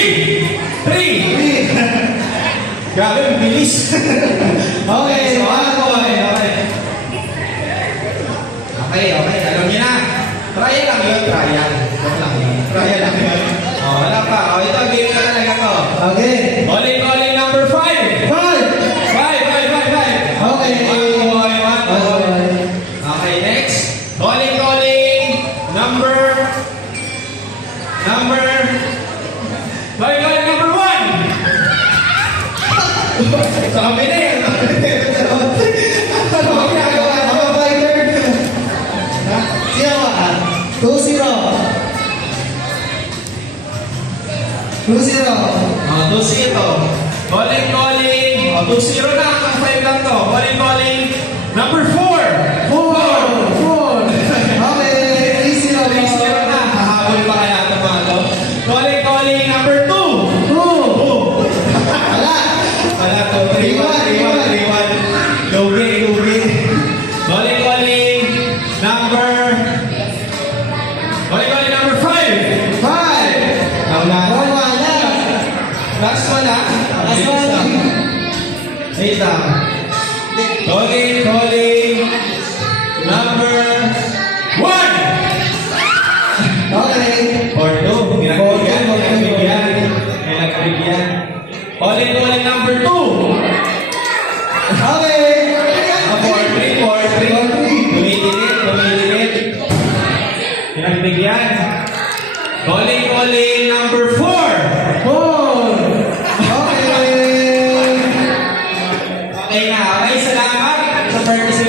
Three! Three! Grabe, bilis. okay, so ako eh. Okay. Okay, okay. Alam niyo na. Trial lang yun, trial. Lang yun. Trial lang yun. Oh, wala pa. Oh, ito, game na talaga to. Okay. Calling, calling number five. Five. Five, five, five, five. Okay. One boy, one boy. Okay. Okay, next. Calling, calling. Number. Number. Sabi na yan. Ano ang ginagawa mo? ba, fighter? Sino zero. Two zero. Oh, 2-0. Calling, calling. Oh, 2-0 na. Ang 5 lang to. Calling, calling. Number 4. Last one ha. Last one. Calling, calling. Number one. Okay. Or two. Pinagbigyan. Pinagbigyan. Pinagbigyan. Calling, calling. Number two. Okay. Four, three, four, three. Tumitinit, tumitinit. Pinagbigyan. Calling, calling. Number. Four. Okay.